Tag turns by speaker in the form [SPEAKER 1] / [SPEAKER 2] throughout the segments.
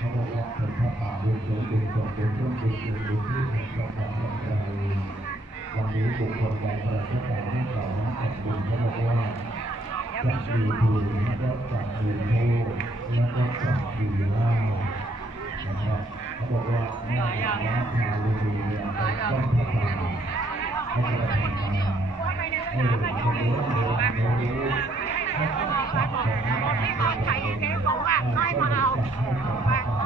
[SPEAKER 1] เขาบอกว่าเป็นพระป่าบุญเกิดบุญเกิดบุญต้องบุญเกิดบุญที่แห่งประการใดวันนี้บุคคลใดเปิดพระป่าให้เขานั้นแห่งบุญเขาบอกว่าจะมีบุญแล้วจะมีโทษแล้วก็จะมีลาภนะครับเขาบอกว่าแม่ละพาลุณีเนี่ยต้องพระป่าให้เราทำงานให้เรา
[SPEAKER 2] ทำรู้ให้เรารู้ให้เราทำ
[SPEAKER 1] งานให้เราทำงานให้เราทำงานให้เราทำงาน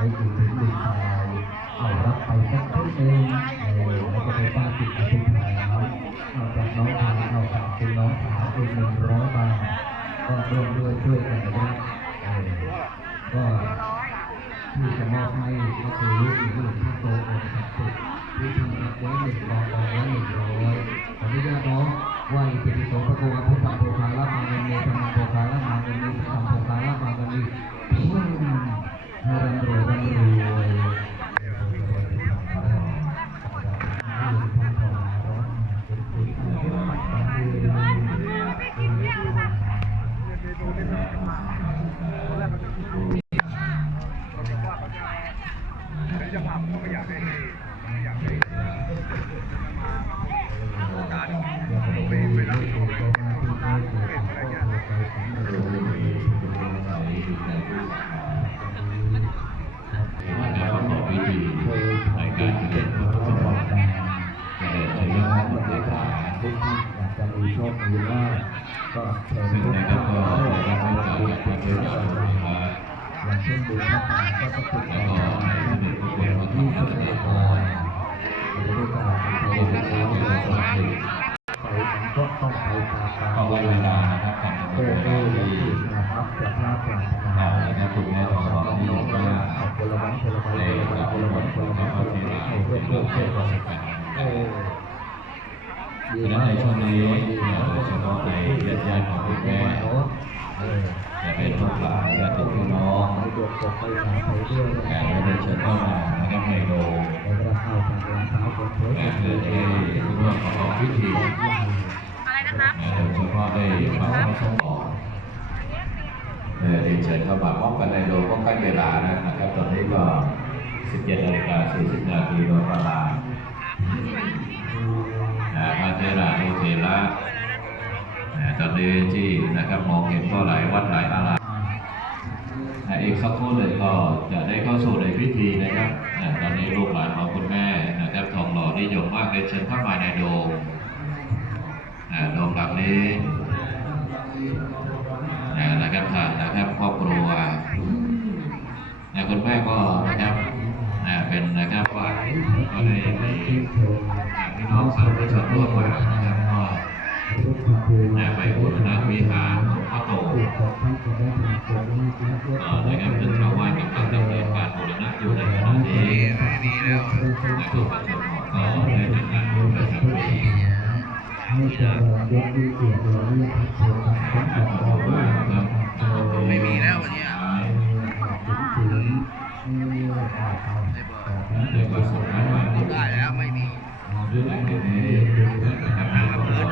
[SPEAKER 1] ไปอยู่ถึงดีชายเอารับไปสักชุดหนึ่งเออแล้วจะไปป้าติดกับคุณแผลเอาจากน้องชายเอาจากคุณน้องสาวเป็นหนึ่งร้อยบาทก็ร่วมด้วยช่วยกันนะเออก็ที่จะมอบให้ก็คือลูกหรือลูกที่โตอกศักดิ์สิทธิ์ที่ทำรับไว้หนึ่งกองกองไว้หนึ่งร้อยขออนุญาตน้องไหวติปิโสพระโกวพุทธโภคาละมาเงินเมธรรมโภคาละมาเงินเมธรรมโภคาละมาเงินเม நூறன்று உடனே ขก็ไว้เวลานะครับการดำเนินงา
[SPEAKER 3] นที่เรา
[SPEAKER 1] ได้ฝึกใน
[SPEAKER 3] สอนที่
[SPEAKER 1] ลง
[SPEAKER 3] มาใน
[SPEAKER 1] ระ
[SPEAKER 3] ดับ
[SPEAKER 1] คนแล้วก็
[SPEAKER 3] ที่เรา
[SPEAKER 1] เพื่อเพื่อเพื่อประส
[SPEAKER 3] บการ
[SPEAKER 1] ณ์ดังนั้
[SPEAKER 3] ในช่วงนี้โดยเฉพาะในญาติญาติของคุณแม่จะเป็นลูกหลานจะตบพี่น้องแต่ไม่ได้เชิญเข้ามานะครับในโรงาเข้าสมองเอ่อเรียนเชิญเข้ามามอบกันในโรงป้องกันเวลานะครับ ตอนนี้ก็ 17นาฬิกา40นาทีโดยประมาณอ่าพระเทรานุเทระตอนนี้ที่นะครับมองเห็นก็หลายวัดหลายอารามอีกสักครู่หนึ่งก็จะได้เข้าสู่ในพิธีนะครับ ตอนนี้ลูกหลานของคุณแม่นะครับทองหล่อนิยมมากเลยเชิญเข้ามาในโดมโดมหลังนี้ อ่านะครับทางนะครับครอบครัวอ่าคุณแม่ก็นะครับอ่าเป็นนะครับฝ่าก็ได้มีพี่น้องสาธุชนร่วมมานะครับก็ได้ไปบูรณะวิหารหลวงพ่อโตนะครับเป็นชาวบ้านกำลังดำเนินการบูรณะอยู่ในขณะนี้ดีแล้วนะครับประชาชนก็ได้จัดงานประจำ
[SPEAKER 1] กียรติเราเรียกพระโสดาบันของเราด้วยนะครับ
[SPEAKER 4] ไม่มีแล้ววันนี้
[SPEAKER 1] ได้
[SPEAKER 4] แล้วไม่มี
[SPEAKER 3] กำลังรับ
[SPEAKER 1] พื้น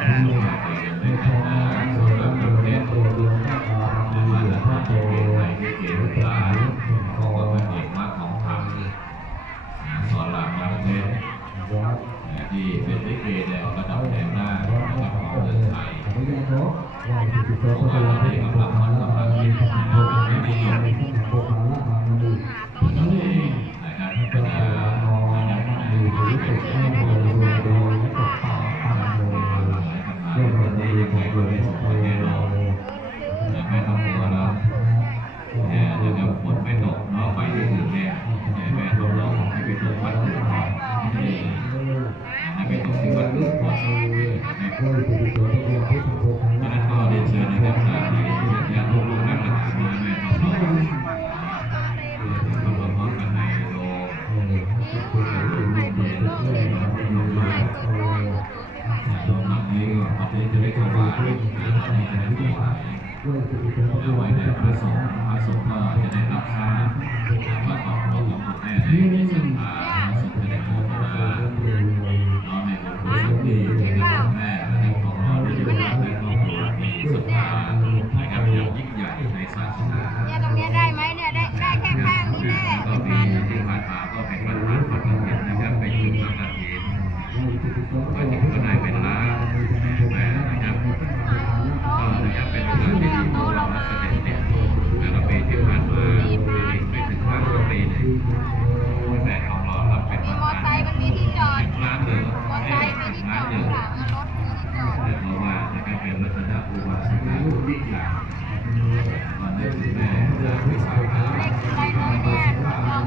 [SPEAKER 3] ที่เป็นลิเกในระดับแถวหน้าของมืงไท
[SPEAKER 1] เอา
[SPEAKER 3] ไว้ในพระสงฆ์พระสงฆ์ก็จะได้รับทราบว่าครอบครัวของคุณแม่ได้มีศรัทธาพระสงฆ์จะได้โมทนาน้อมให้บุญกุศลที่ที่คุณแม่และในของเราได้อยู่รับในครอบครัวมีศรัทธานะครับอย่างยิ่งใหญ่ในศาสนา
[SPEAKER 2] เนี่ยตรงนี้ได้ไหมเนี่ยได้ได้แค่ข้างนี้แน่
[SPEAKER 3] ก็มีที่ผ่านมาก็เป็นวันพระวันเพ็ญนะครับเป็นจุดพระกฐินก็จึงก็ได้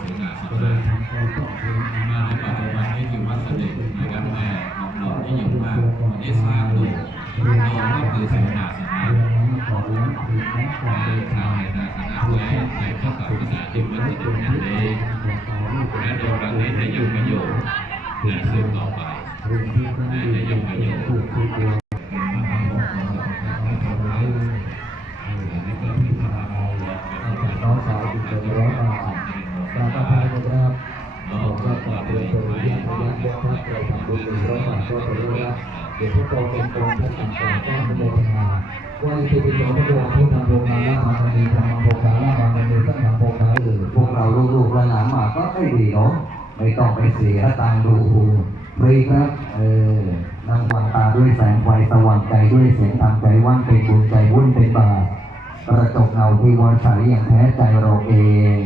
[SPEAKER 3] สร้างเสนาสนะมาในปัจจุบันนี้คือวัดเสด็จนะครับแม่ของหลวงที่อยู่มากวันนี้สร้างโดยเราก็คือเสนาสนะทางเสนาสนะและในพระศาสนาษาที่วัดเสด็จนั่นเองและในครั้งนี้จะอยังประโยชน์และสืบต่อไปและจะยังประโยชน์
[SPEAKER 1] นึ่งร้อยบาทก็ถือว่าเดี๋ยวพวกเราเป็นกองทัพต่างๆก็อนุโมทนาว่าที่เป็นโยมพระพุทธโภคาละมาคันนีธรรมโภคาละมาคันนีสังฆโภคาอื่นพวกเราลูกๆหลานๆมาก็ไม่ดีเนาะไม่ต้องไปเสียตังค์ดูฟรีครับเออนั่งฟังตาด้วยแสงไฟสว่างใจด้วยเสียงธรรมใจว่างเป็นบุญใจวุ่นเป็นบาปกระจกเงาที่วอนใสอย่างแท้ใจเราเอง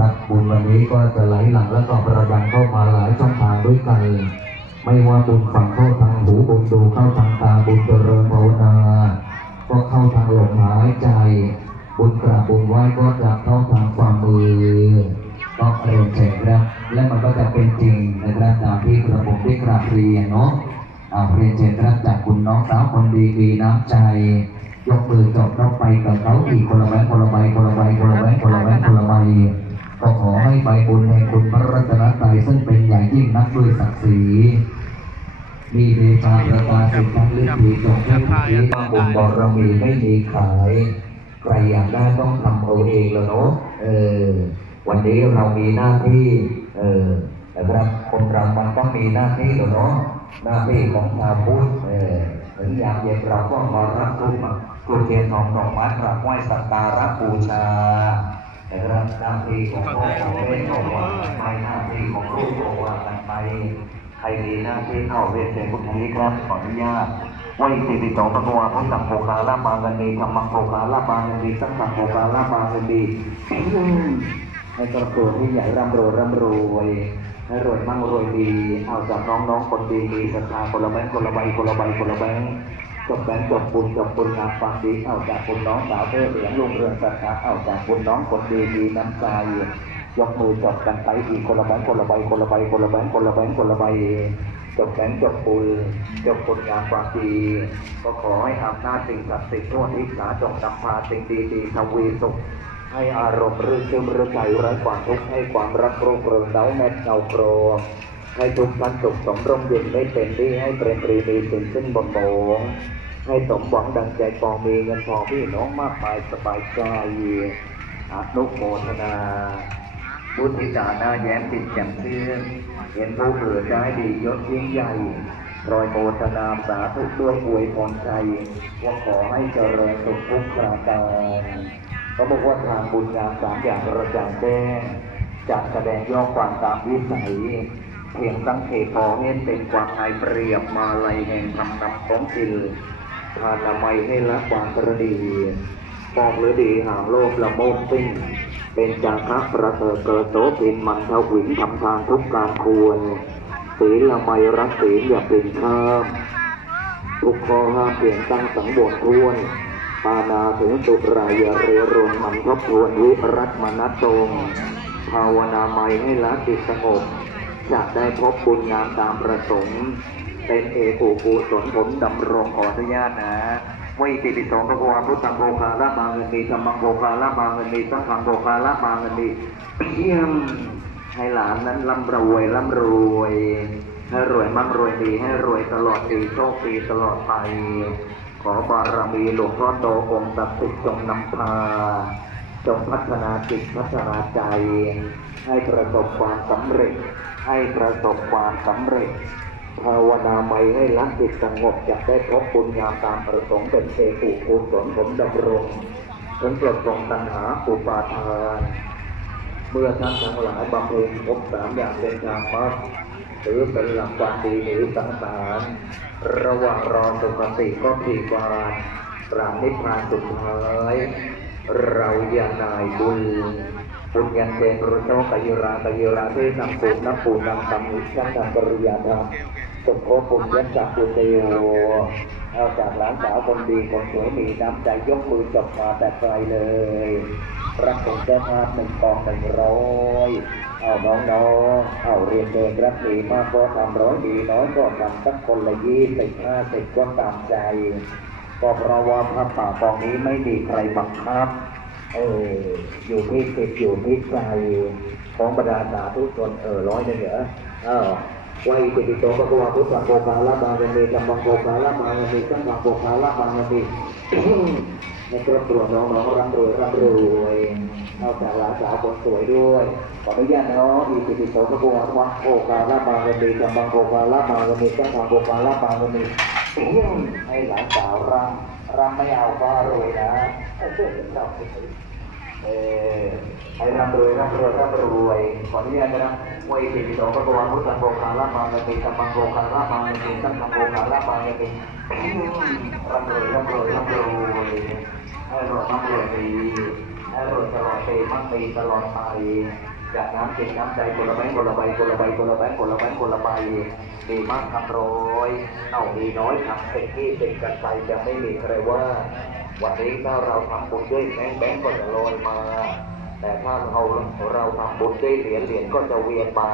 [SPEAKER 1] รับบุญวันนี้ก็จะไหลหลังแล้วก็ประดังเข้ามาหลายช่องทางด้วยกัน ไม่ว่าบุญฝังเข้าทางหูบุญดูเข้าทางตาบุญเจริญภาวนา ก็เข้าทางลมหายใจ บุญกราบบุญไหว้ก็จะเข้าทางความมือก็เรียนเชิญครับและมันก็จะเป็นจริงนะครับตามที่กระผมได้กราบเรียนเนาะเอาเรียนเชิญครับจากคุณน้องสาวคนดีมีน้ำใจยกมือจบเข้าไปกับเขาอีกคนละแบงคนละใบคนละใบคนละแบงค์คนละแบคนละใบ ก็ขอให้ใบบุญแห่งคุณพระรัตนตรัยซึ่งเป็นอย่างยิ่งนักด้วยศักดิ์ศรีมีเดชาประกาศสิทธิ์ทั้งฤทธิ์จงให้ผีว่าบุญบารมีไม่มีขาย ใครอยากได้ต้องทำเอาเองแล้วเนาะเออวันนี้เรามีหน้าที่ เออนะครับคนเรามันต้องมีหน้าที่แล้วเนาะหน้าที่ของชาวพุทธเออถึงยามเย็นเราก็มารับทุกข์กุเทียนทองดอกไม้กราบไหว้สักการะบูชา นะครับหน้าทีของพ่อของแม่ก็ว่าไปหน้าที่ของลูกก็ว่ากันไปใครมีหน้าที่เข้าเรียนเชิญคุทางนี้ครับขออนุญาตไหวติปิโตปะกวาพุทธังโภคาลามากันดีธรรมโภคาลามากันดีสังฆโภคาลามากันดีให้ครอบครัวที่ใหญ่ร่ำรวยร่ำรวยให้รวยมั่งรวยดี เอาจากน้องๆคนดีมีศรัทธาคนละแบงคนละใบคนละใบคนละแบง จบแบงค์จบบุญจบบุญงามความดีเอาจากคุณน้องสาวเพื่อเหลืองลุงเรืองศรัทธาเอาจากคุณน้องคนดีมีน้ำใจยกมือจบกันไปอีกคนละแบงคนละใบคนละใบคนละแบงคนละแบงคนละใบจบแบงจบบุญจบบุญงามความดี ก็ขอให้อำนาจสิ่งศักดิ์สิทธิ์ทั่วทิศสาจงนำพาสิ่งดีๆทวีสุขให้อารมณ์รื่นชื่นรื่นใจไร้ความทุกข์ให้ความรักรุ่งเรืองเดาแม็ดเงาโครให้ทุกท่านสุขสมร่มเย็นไม่เป็นที่ให้เปรมปรีมีสิ่งขึ้นบนโบง ให้สมหวังดังใจปองมีเงินทองพี่น้องมากมายสบายใจอนุโมทนาบุตริจาหน้าแย้มติดแจ่มชื่นเห็นผู้อื่นได้ดียศยิ่งใหญ่รอยโมทนาสาธุด้วยอวยพรใจว่าขอให้เจริญสุขทุกประการเขาบอกว่าทางบุญงามสามอย่างกระจ่างแจ้งจะแสดงย่อความตามวิสัยเพียงสังเกตพอเห็นเป็นความนายเปรียบมาลัยแห่งธรรมนำของจิล ทานามัยให้ละความกระดีปอกหรือดีห่างโลกละโมบสิ้น เป็นจาคะประเสริฐเกิดโสภินมันทวินทำทานทุกการควรศีลละไมรักศีลอย่าเป็นข้ามทุกข้อห้าเปลี่ยนตั้งสังบททวนปานาถึงสุรายเรรนมันทบทวนวิรัตมนัตรงภาวนาไมให้ละจิตสงบจะได้พบบุญงามตามประสงค์ เป็นเอกุกุศลผลดำรงขออนุญาตนะวิติปิโสพระวาพุทธังโภคาละมาเงินมีธรรมังโภคาละมาเงินมีสังฆังโภคาละมาเงินมีเพียมให้หลานนั้นร่ำรวยร่ำรวยให้รวยมั่งรวยดีให้รวยตลอดปีโชคปีตลอดไป ขอบารมีหลวงพ่อโตองค์ศักดิ์สิทธิ์จงนำพาจงพัฒนาจิตพัฒนาใจ ให้ประสบความสำเร็จ ให้ประสบความสำเร็จ ภาวนาไม่ให้ละจิตสงบจะได้พบบุญงามตามประสงค์เป็นเอกุกุศลผมดำรงถึงปลดปลงตัณหาอุปาทานเมื่อท่านทั้งหลายบำเพ็ญครบสามอย่างเป็นทางมรรคถือเป็นหลักความดีหรือสังสารระหว่างรอสุคติก็ผีบานปราบนิพพานสุดท้าย เราอย่างนายบุญ บุญยันเตนรุโนกยิรากยิราเทนังปุนังปูนังตัมมิชังตังกริยาธรรมสุโขปุญยันจักปุเตโยเอาจากหลานสาวคนดีคนสวยมีน้ำใจยกมือจบมาแต่ไกลเลยรับผลเจ้าภาพหนึ่งกองหนึ่งร้อยเอาน้องๆ เอาเรียนเดินรับดีมากก็ทำร้อยดีน้อยก็ทำสักคนละยี่สิบห้าสิบก็ตามใจก็เพราะว่าพระป่ากองนี้ไม่มีใครบังคับ เอออยู่ที่จิตอยู่ที่ใจของบรรดาสาธุชนเออร้อยหนึ่งเหรอเออไว้ติปิโตปะวาพุทธังโกคาลบางเมจัมมังโกคาลบางเมจัมมังโกคาลบางเมในครอบครัวน้องๆร่ำรวยร่ำรวยเอาจากหลานสาวคนสวยด้วยขออนุญาตน้องอีปิติโสพระพุทธวังโกคาลบางเมจัมมังโกคาลบางเมจัมมังโกคาลบางเมให้หลานสาวรำ รำไม่เอาก็รวยนะเออให้ร่ำรวยร่ำรวยร่ำรวยขออนุญาตนะวัยสี่สิบสองพระวางพุทธังโกคาละมังเมตัมมังโกคาละมังเมตัมมังโกคาละมังเมร่ำรวยร่ำรวยร่ำรวยให้รวยร่ำรวยดีให้รวยตลอดปีมั่งปีตลอดไป จากน้ำจิตน้ำใจคนละแบงค์คนละใบคนละใบคนละใบคนละใบคนละใบมีมากทำร้อย เอามีน้อยทำเป็นที่เป็นกันไปจะไม่มีใครว่า วันนี้ถ้าเราทำบุญด้วยแบงค์แบงค์ก็จะลอยมา แต่ถ้าเราเราทำบุญด้วยเหรียญเหรียญก็จะเวียนมา